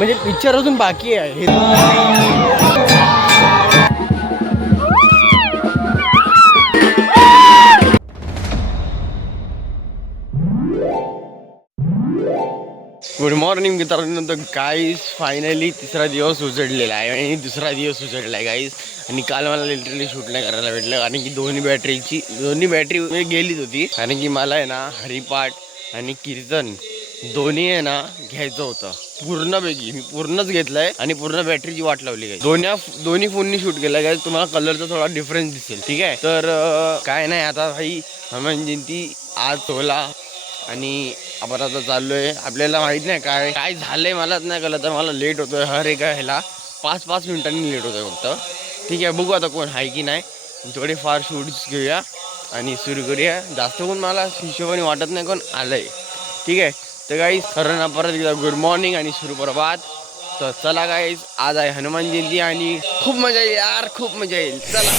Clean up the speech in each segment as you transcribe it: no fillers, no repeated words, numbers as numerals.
म्हणजे पिक्चर अजून बाकी आहे. गुड मॉर्निंग मित्रांनो. तर गाईज फायनली तिसरा दिवस उजडलेला आहे आणि दुसरा दिवस उजडला आहे गाईज. आणि काल मला लिटरली शूट नाही करायला भेटलं कारण की दोन्ही बॅटरी गेलीच होती. कारण की मला आहे ना हरिपाठ आणि कीर्तन दोन्ही आहे ना घ्यायचं होतं पूर्णपैकी. मी पूर्णच घेतलंय आणि पूर्ण बॅटरीची वाट लावली गाईज. दोन्ही फोननी शूट केलं गाईज. तुम्हाला कलरचा थोडा डिफरन्स दिसेल. ठीक आहे. तर काय नाही आता भाई हनुमान जयंती आज 16 आणि आपण आता चाललोय. आपल्याला माहित नाही काय काय झालंय मलाच नाही कळलं. तर मला लेट होतोय हर एका ह्याला 5-5 मिनिटांनी लेट होतोय फक्त. ठीक आहे बघू आता कोण आहे की नाही. थोडेफार शूट्स घेऊया आणि सुरू करूया. जास्त कोण मला हिशोबाने वाटत नाही कोण आलंय. ठीक आहे. तर गाईस खरं परत एकदा गुड मॉर्निंग आणि सुप्रभात. तर चला गाईस आज आहे हनुमान जयंती आणि खूप मजा येईल यार, खूप मजा येईल. चला.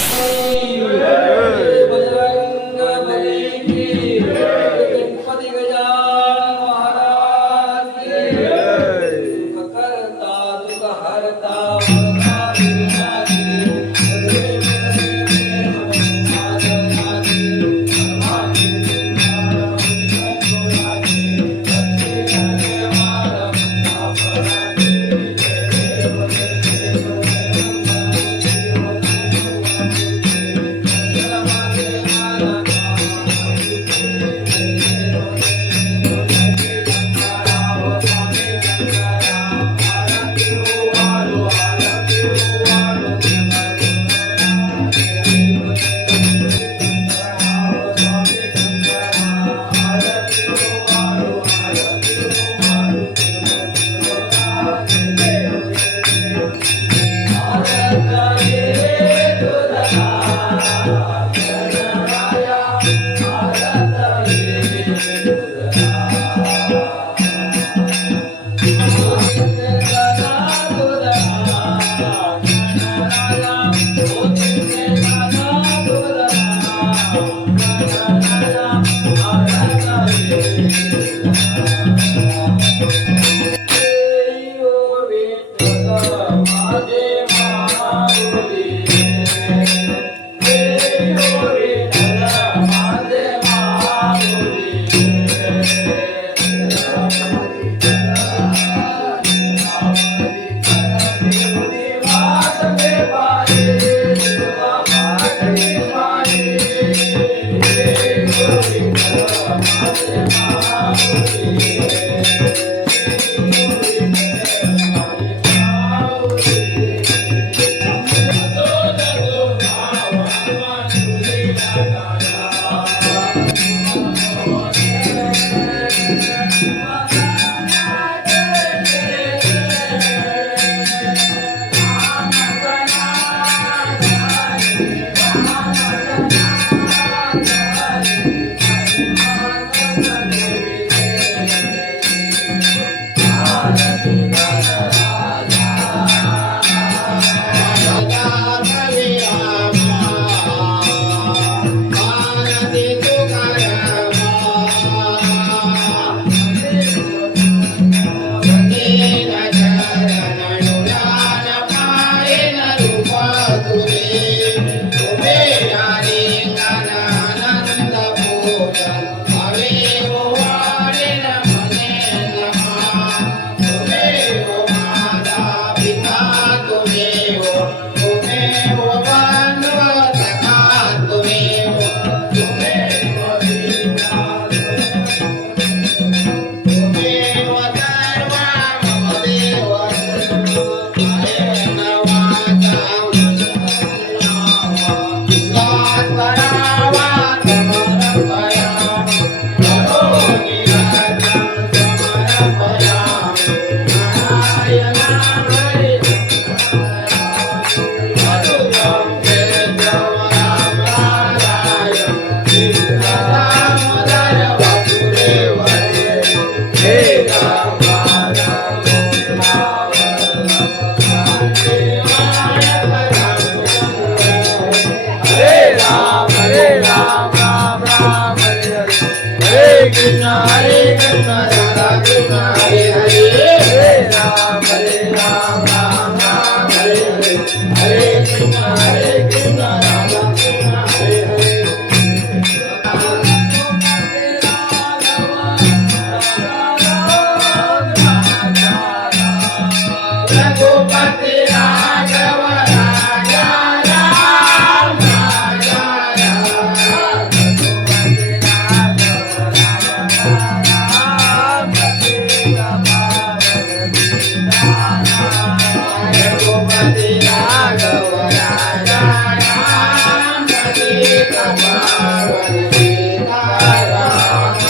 रघुपति राघव राजा राम पतित पावन सीताराम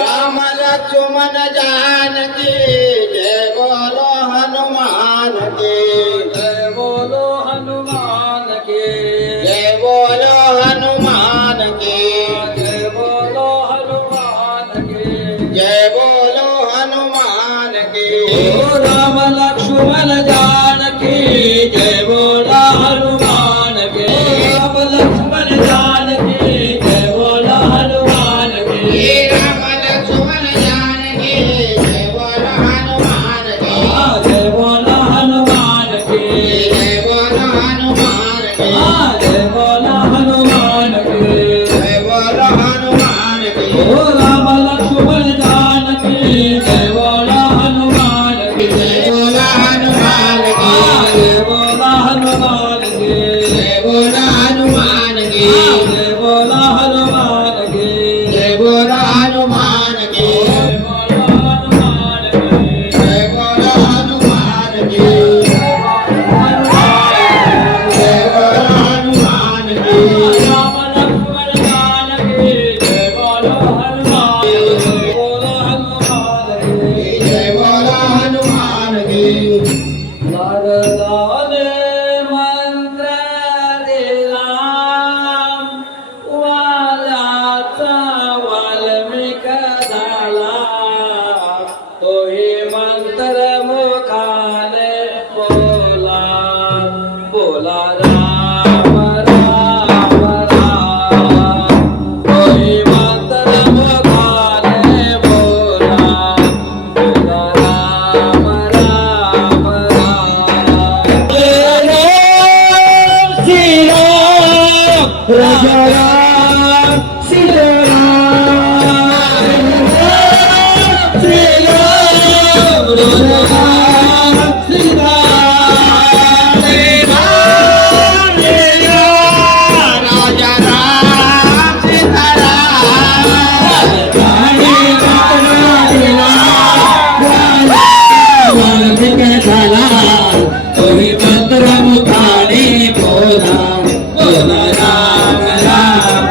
राम लक्ष्मण जानकी जय बोलो हनुमान की जय बोलो हनुमान की जय बोलो हनुमान की जय बोलो हनुमान की जय बोलो हनुमान की ओ राम लक्ष्मण जानकी जय बोला हनुमान के राम लक्ष्मण जानकी जय बोला हनुमान के राम लक्ष्मण जानकी जय बोला हनुमान के जय बोला हनुमान के जय बोला हनुमान के जय बोला हनुमान के जय बोला हनुमान के ओ राम लक्ष्मण जानकी जय बोला हनुमान के जय बोला हनुमान के जय बोला हनुमान के जय बोला हनुमान के जय बोला हनुमान के जय बोला हनुमान के जय बोला हनुमान के जय बोला हनुमान के जय बोला हनुमान के राम लक्ष्मण जानकी जय बोला हनुमान जय बोला हनुमान के जय बोला हनुमान के नारदाने मंत्र दिला वाल्याचा वाल्मिक झाला तोही मंत्र मुखाने बोला बोला राम राम राम तोही मंत्र मुखाने बोला बोला राम राम राम जय राम श्री राम राजा राम श्री राम श्री राम राजा राम श्री राम श्री राम राजा राम सीता झाला तोही मंत्र मुखाने बोला बोला राम राम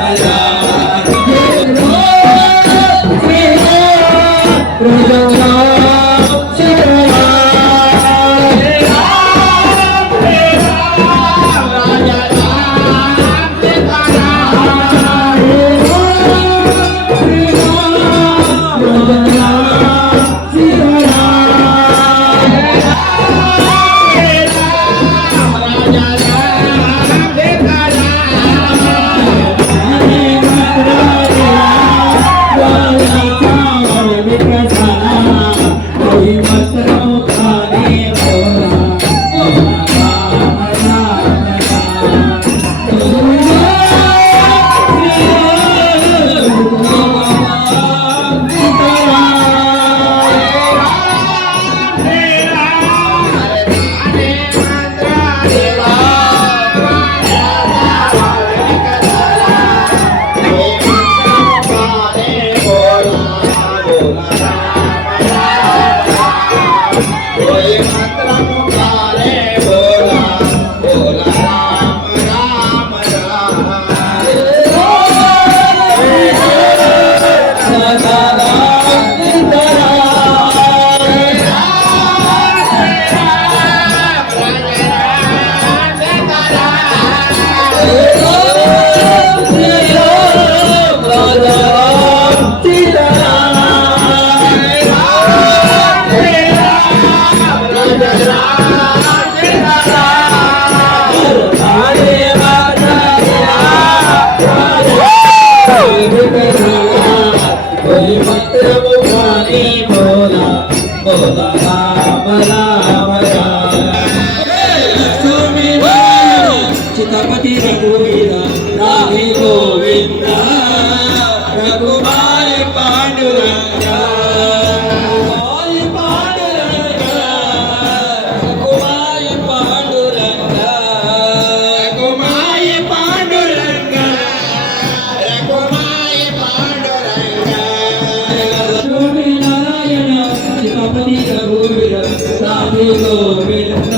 गोविंद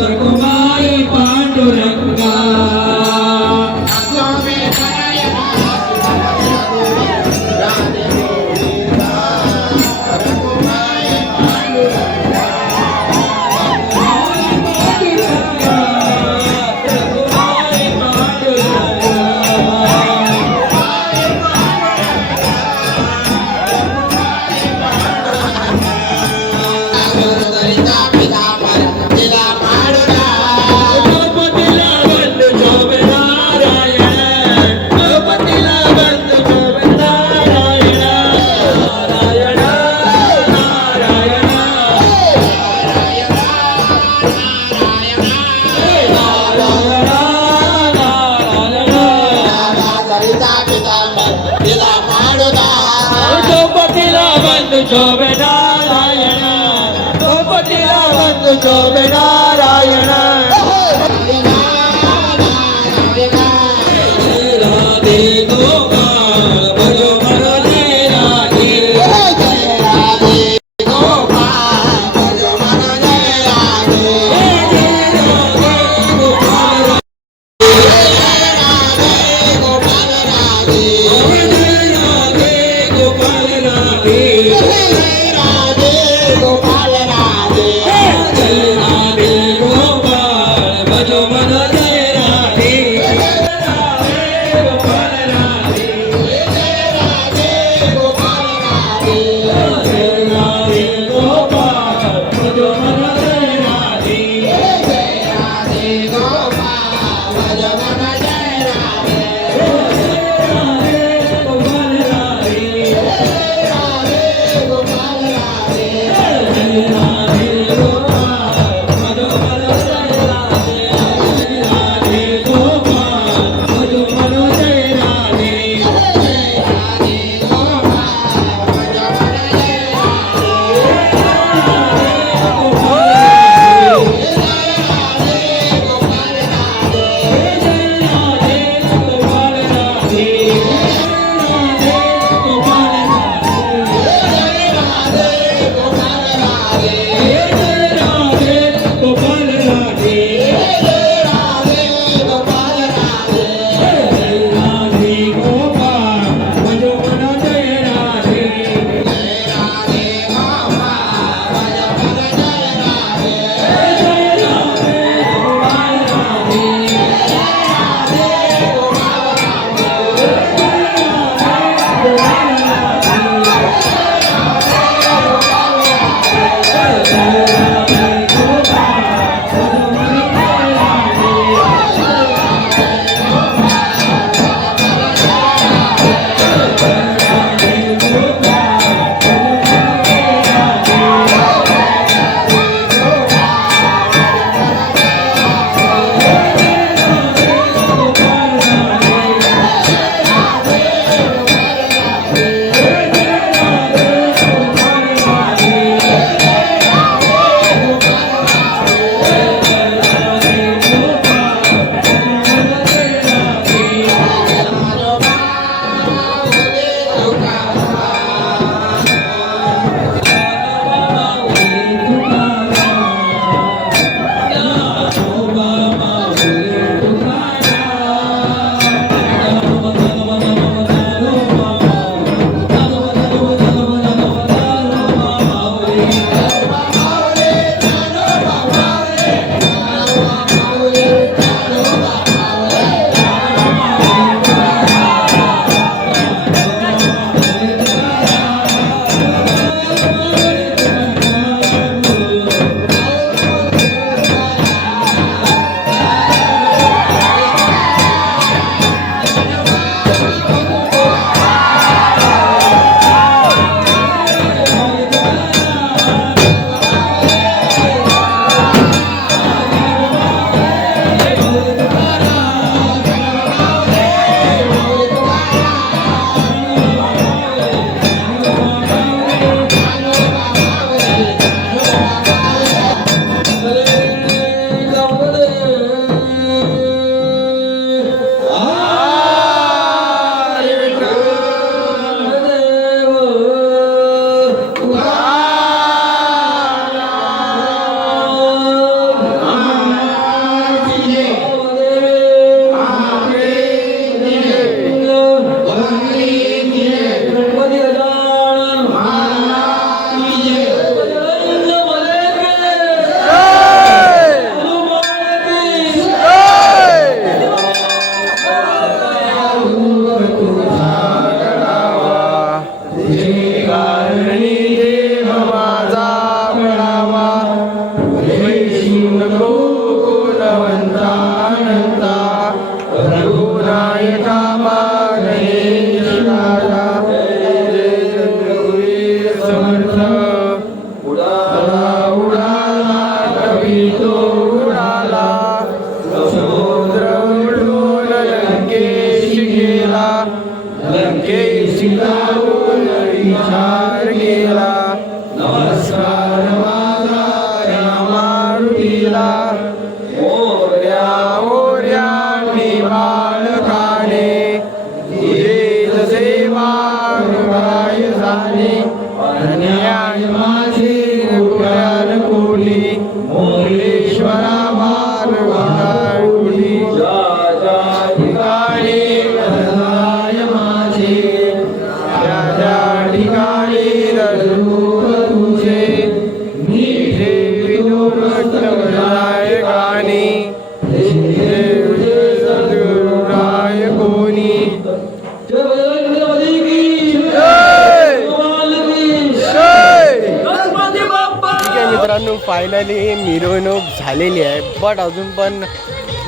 रघुमाई पांडुरंगा शोभे नारायण गोपतीला बंधू शोभे नारायण राधे गोपाल भजो मनोजे राधे राधे गोपाल भजो मनोजे राधे गोपाल राधे मित्रांनो फायनली मिरवणूक झालेली आहे, बट अजून पण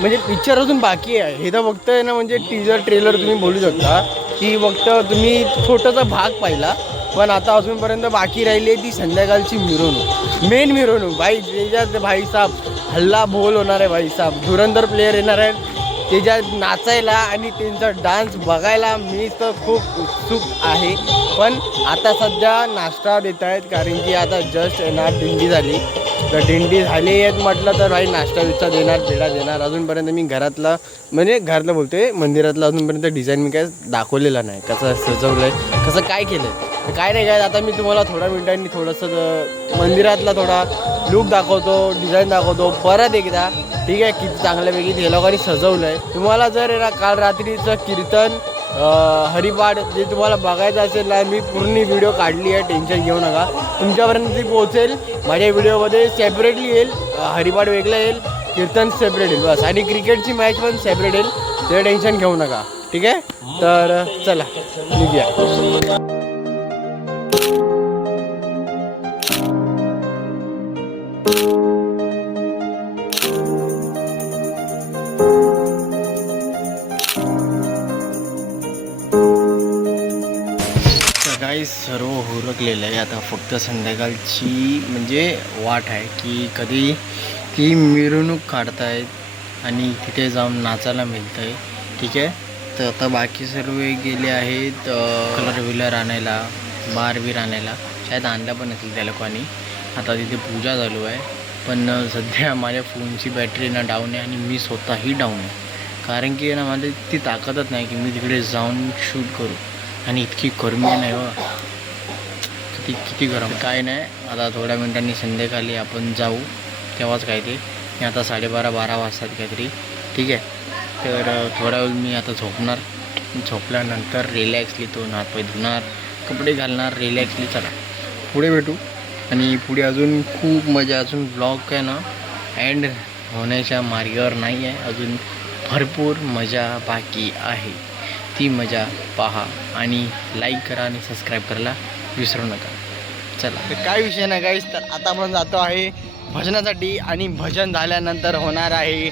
म्हणजे पिक्चर अजून बाकी आहे. हे तर फक्त आहे ना म्हणजे टीजर ट्रेलर तुम्ही बोलू शकता की फक्त तुम्ही छोटासा भाग पाहिला, पण आता अजूनपर्यंत बाकी राहिली आहे ती संध्याकाळची मिरवणूक, मेन मिरवणूक. भाई त्याच्यात भाईसाहेब हल्ला बोल होणार आहे, भाईसाहेब धुरंधर प्लेयर येणार आहेत त्याच्यात नाचायला आणि त्यांचा डान्स बघायला मी तर खूप उत्सुक आहे. पण आता सध्या नाश्ता देत आहेत कारण की आता जस्ट येणार दिंडी झाली, तर दिंडी झाली आहेत म्हटलं तर भाई नाश्ता बिस्टा देणार, पेढा देणार. अजूनपर्यंत मी घरातला म्हणजे घरातलं बोलते मंदिरातलं अजूनपर्यंत डिझाईन मी काय दाखवलेला नाही, कसं सजवलं आहे कसं काय केलं आहे. काय नाही काय आता मी तुम्हाला थोड्या मिनिटांनी थोडंसं मंदिरातला थोडा लुक दाखवतो, डिझाईन दाखवतो परत एकदा. ठीक आहे, किती चांगल्यापैकी ते लोकांनी सजवलं आहे. तुम्हाला जर ना काल रात्रीचं कीर्तन हरिपाठ जे तुम्हाला बघायचं असेल ना, मी पूर्ण व्हिडिओ काढली आहे, टेन्शन घेऊ नका, तुमच्यापर्यंत ती पोहोचेल. माझ्या व्हिडिओमध्ये सेपरेटली येईल, हरिपाठ वेगळं येईल, कीर्तन सेपरेट येईल बस, आणि क्रिकेटची मॅच पण सेपरेट येईल, ते टेन्शन घेऊ नका. ठीक आहे, तर चला निघूया. गाईस सर्व हुरकलेलं आहे, आता फक्त संध्याकाळची म्हणजे वाट आहे की कधी ती मिरवणूक काढतायत आणि तिथे जाऊन नाचायला मिळतं आहे. ठीक आहे, तर आता बाकी सर्व गेले आहेत कलर विलर आणायला, बार बीर आणायला, शायद आणल्या पण असेल त्या लोकांनी. आता तिथे पूजा चालू आहे, पण सध्या माझ्या फोनची बॅटरी ना डाऊन आहे आणि मी स्वतःही डाऊन आहे, कारण की ना माझी ती ताकदच नाही की मी तिकडे जाऊन शूट करू, आणि इतकी गरमी नाही हो, किती गरम. काय नाही, आता थोड्या मिनिटांनी संध्याकाळी आपण जाऊ तेव्हाच काय ते आता 12:30 वाजतात काहीतरी. ठीक आहे, तर थोडा वेळ मी आता झोपणार, झोपल्यानंतर रिलॅक्सली तो हातपाय धुणार, कपडे घालणार, रिलॅक्सली चला पुढे भेटू. आणि पुढे अजून खूप मजा, अजून ब्लॉग काय ना एंड होण्याच्या मार्गावर नाही आहे, अजून भरपूर मजा बाकी आहे. ती मजा पहा आणि लाईक करा आणि सबस्क्राईब करायला विसरू नका. चला, तर काय विषय नाही गाईस, तर आता आपण जातो आहे भजनासाठी, आणि भजन झाल्यानंतर होणार आहे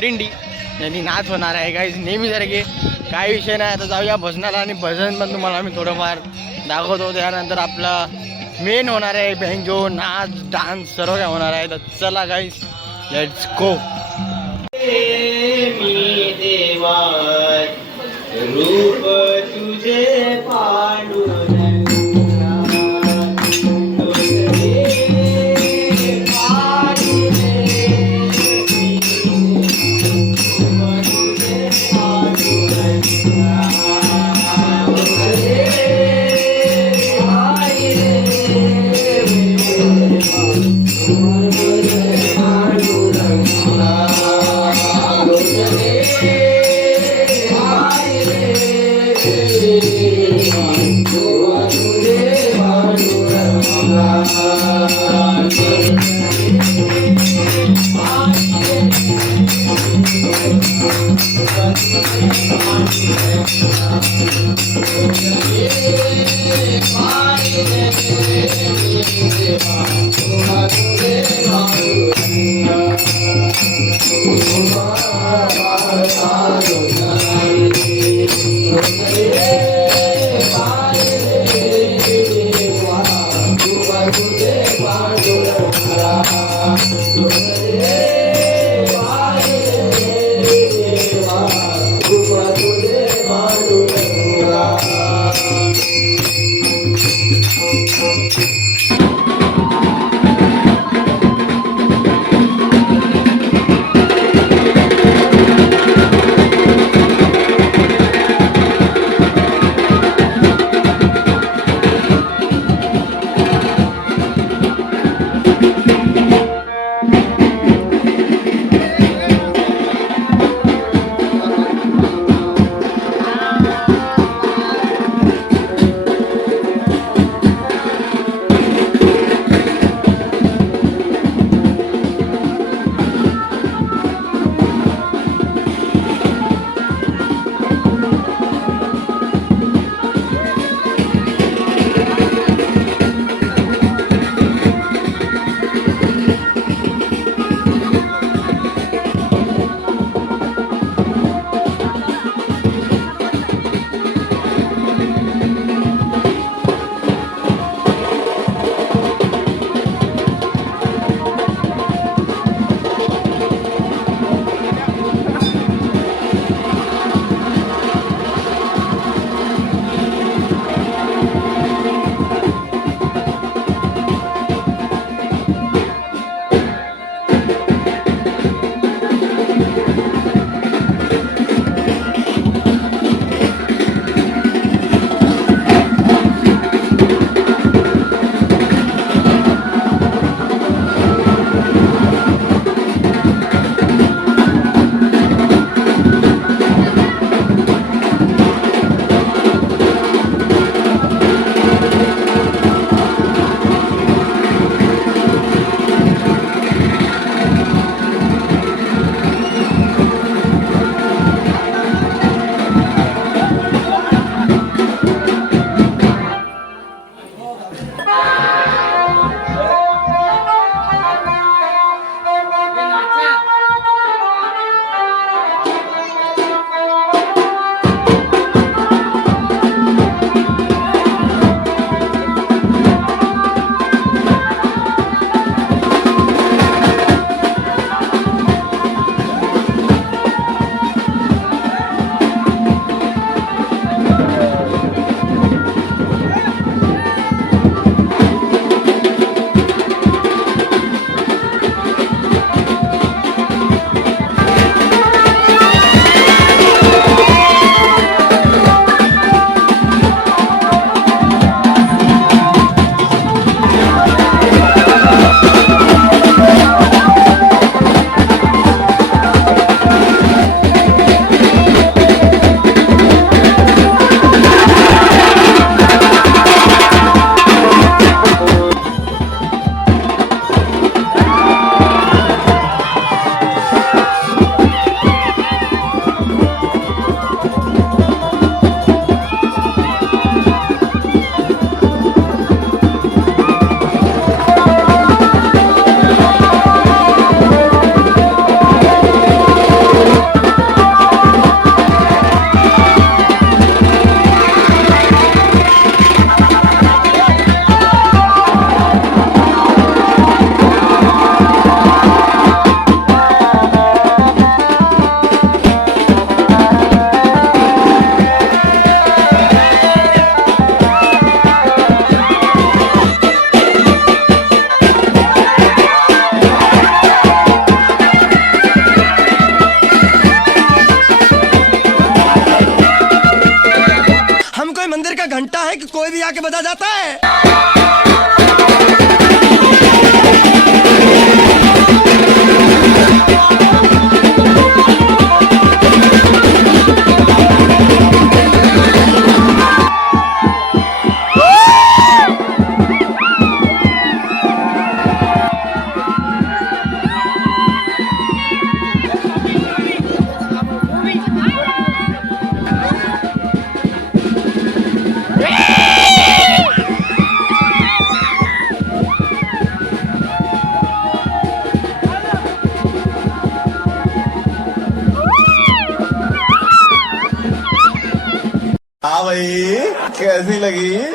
दिंडी आणि नाच होणार आहे गाईस नेहमीसारखे. काय विषय नाही, आता जाऊया भजनाला, आणि भजन पण तुम्हाला मी थोडंफार दाखवतो. त्यानंतर आपला मेन होणार आहे बँजो, नाच, डान्स सर्व काय होणार आहे. तर चला गाईस, लेट्स गो. मी देवा रूप तुझे पांडुरंगा, समझा जाता है। हाँ भाई कैसी लगी।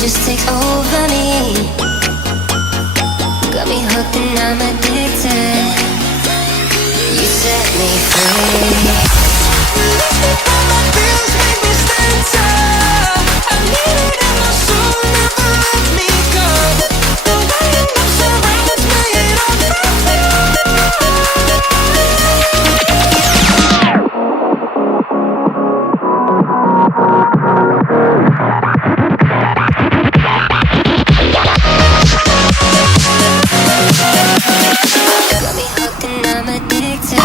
just take over me. Got me hooked and I'm addicted. You set me free. My feels make me stand tall. I need it in my soul, never let me go. The light up surrounds me, it all got me hooked and I'm addicted.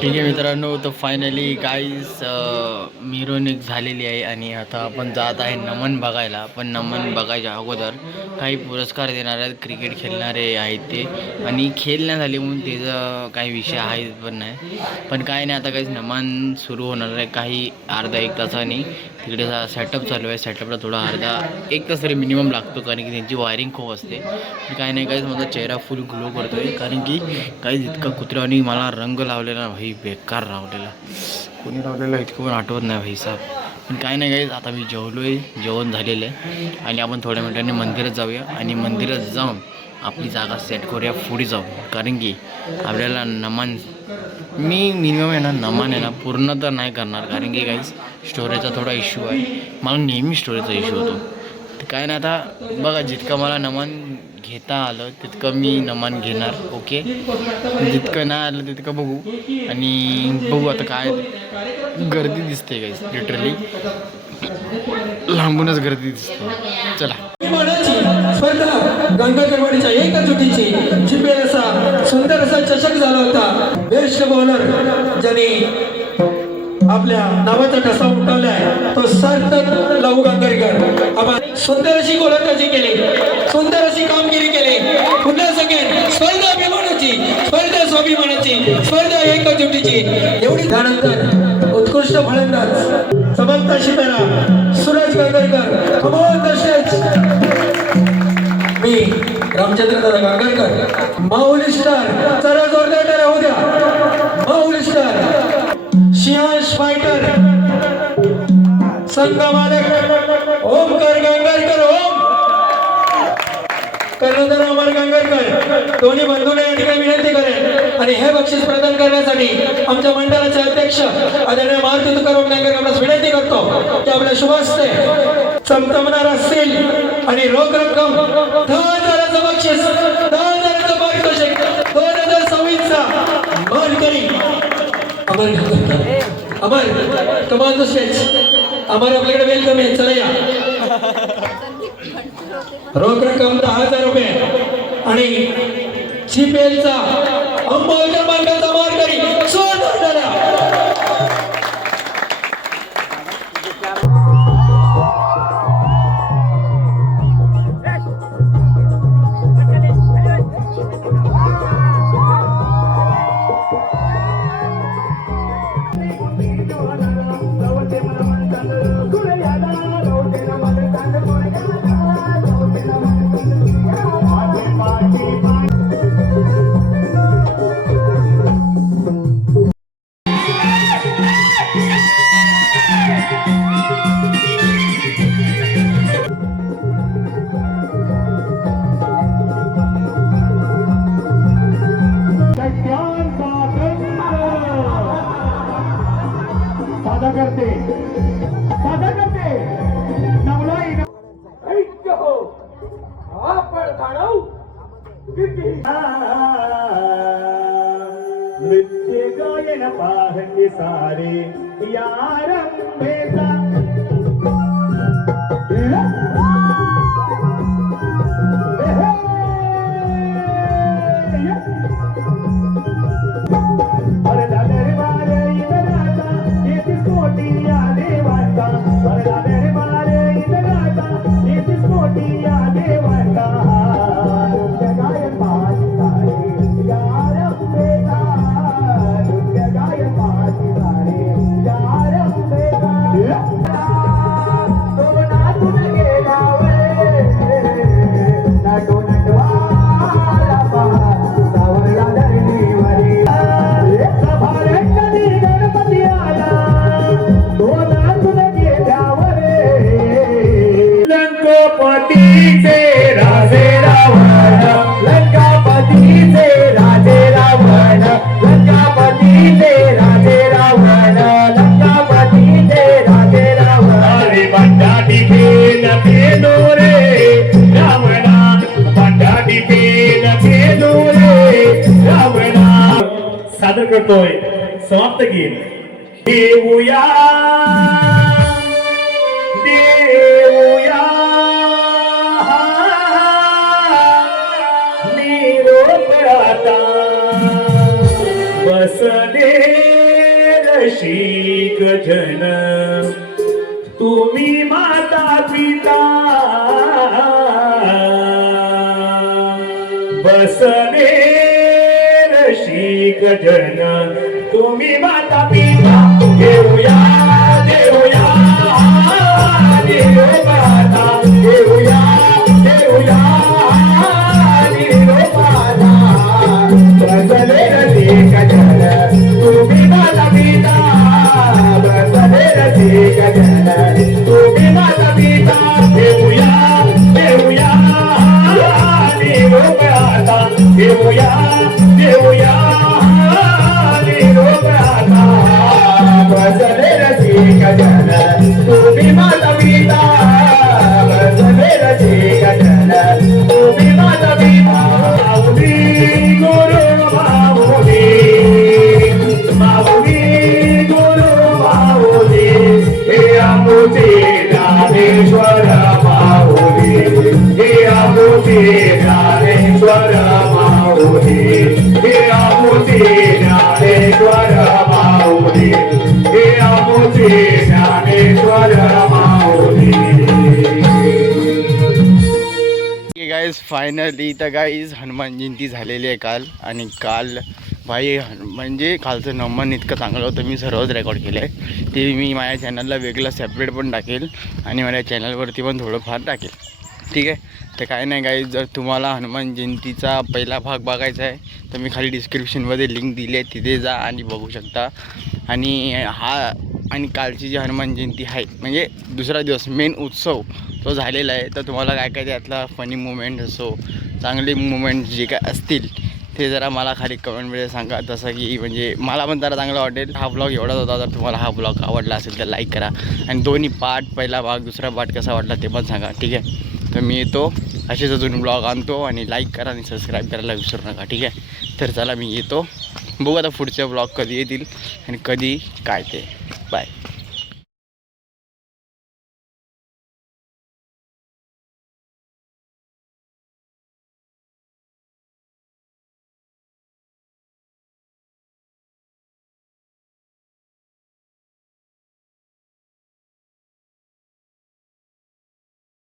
ठीक आहे मित्रांनो, तर finally guys मिरवणूक झालेली आहे आणि आता आपण जात आहे नमन बघायला. पण नमन बघायच्या अगोदर काही पुरस्कार देणार आहेत, क्रिकेट खेळणारे आहेत ते, आणि खेळ नाही झाले म्हणून त्याचा काही विषय आहे पण नाही. पण काय नाही, आता काहीच नमन सुरू होणार आहे काही अर्धा एक तासाने. तिकडे सेटअप चालू आहे, सेटअपला थोडा अर्धा एक तास तरी मिनिमम लागतो, कारण की त्यांची वायरिंग खूप असते. काय नाही काहीच, माझा चेहरा फुल ग्लो करतो आहे, कारण की काही इतका कुत्र्याने मला रंग लावलेला भाई, बेकार लावलेला. कोणी लावलेला इतकं पण आठवत नाही भाई साहेब. पण काय नाही काहीच, आता मी जेवलो आहे, जेवण झालेलं आहे आणि आपण थोड्या मिनिटांनी मंदिरात जाऊया आणि मंदिरात जाऊन आपली जागा सेट करूया, पुढे जाऊ. कारण की आपल्याला नमन, मी मिनिमम आहे ना नमन आहे ना पूर्ण तर नाही करणार, कारण की काहीच स्टोरेजचा थोडा इश्यू आहे. मला नेहमी स्टोरेजचा इश्यू होतो. तर काय नाही, आता बघा जितकं मला नमन घेता आलं तितकं मी नमन घेणार. ओके, जितकं नाही आलं तितकं बघू. आणि बघू आता काय गर्दी दिसते काहीच, लिटरली लांबूनच गर्दी दिसते. चला, स्पर्धा गंगाधरवाडीच्या एका चुकीची जिपेल असा सुंदर असा चषक झाला होता. बेस्ट बॉलर ज्याने आपल्या नावाचा ठसा उठवलाय तो सार्थक लहू गांगरकर. आपण सुंदर अशी गोलंदाजी केली, सुंदर अशी कामगिरी केली. पुन्हा सगळ्यात स्पर्धा अभिमानाची, स्पर्धा स्वाभिमानाची, स्पर्धा एकजुटीची. एवढी त्यानंतर उत्कृष्ट फलंदाज समंता शितारा, सूरज गांगरकर, अमोल तसेच मी रामचंद्र दादा गांगरकर. माऊली स्टार, जरा जोरदार टाळ्या होऊ द्या. माऊली स्टार, सिंहाश फायटर, संघ मालक ओमकार गांगरकर, ओम कर्णधार अमर गांगरकर, दोन्ही बंधूंना या ठिकाणी विनंती करेल. आणि हे बक्षीस प्रदान करण्यासाठी आमच्या मंडळाचे अध्यक्ष आदरणीय मारुती तुकाराम गांगरकर आपल्यास विनंती करतो की आपल्या शुभ हस्ते चमचमणार असतील आणि रोख रक्कम 10,000चं बक्षीस, 10,000चं पारितोषिक 2026चा मानकरी अमर कमाल स्टेज. अमर आपल्याकडे वेलकम आहे, चला या. रोख रक्कम 10,000 रुपये आणि जीपीएलचा अंमल क्रमांकाचा मानकरी जोरदार टाळ्या. नृत्य गायन पाहते सारे यार लंकापतीचे राजे रावण लंकापतीचे राजे रावण लंकापतीचे राजे रावण लंकापतीचे राजे रावण अरे बंडाटी खेळ खेळो रे रावणा बंडाटी खेळ खेळो रे रावणा सादर करतोय समाप्त गीत देऊया देऊया निरोप आता बसने रसिक जन तुम्ही माता पिता बसने रसिक जन तुम्ही माता पिता देऊया देऊया निरोप आता देऊया देऊया निरोप आता बसले रसिक जन तुम्ही माता पिता बसले रसिक जन तुम्ही माता पिता देऊया देऊया निरोप आता देऊया देऊया निरोप आता बसले रसिक जन तुम्ही माता पिता बसले रसिक जन तुम्ही माता पिता माऊली गुरु माऊली माऊली गुरु माऊली हे आमचे ज्ञानेश्वर माऊली हे आमचे ज्ञानेश्वर माऊली हे आमचे ज्ञानेश्वर माऊली हे आमचे ज्ञानेश्वर माऊली गाईज फायनली तर गाईज हनुमान जयंती झालेली आहे काल. आणि काल भाई म्हणजे कालचं नमन इतकं चांगलं होतं, मी सर्वच रेकॉर्ड केलं आहे. ते मी माझ्या चॅनलला वेगळं सेपरेट पण टाकेल आणि माझ्या चॅनलवरती पण थोडंफार टाकेल. ठीक आहे. तर काय नाही गाईज, जर तुम्हाला हनुमान जयंतीचा पहिला भाग बघायचा आहे तर मी खाली डिस्क्रिप्शनमध्ये लिंक दिली आहे, तिथे जा आणि बघू शकता. आणि कालची जी हनुमान जयंती आहे म्हणजे दुसरा दिवस मेन उत्सव तो झालेला आहे. तर तुम्हाला काय काय त्यातला फनी मुमेंट असो चांगले मुमेंट जे काय असतील ते जरा मला खाली कमेंटमध्ये सांगा. तसं की म्हणजे मला पण जरा चांगलं वाटेल. हा ब्लॉग एवढाच होता. जर तुम्हाला हा ब्लॉग आवडला असेल तर लाईक करा आणि दोन्ही पार्ट पहिला भाग दुसरा पार्ट कसा वाटला ते पण सांगा. ठीक आहे. तर मी येतो असेच अजून ब्लॉग आणतो आणि लाईक करा आणि सबस्क्राईब करायला विसरू नका. ठीक आहे. तर चला मी येतो. बघू आता पुढचे ब्लॉग कधी येतील आणि कधी काय ते. बाय.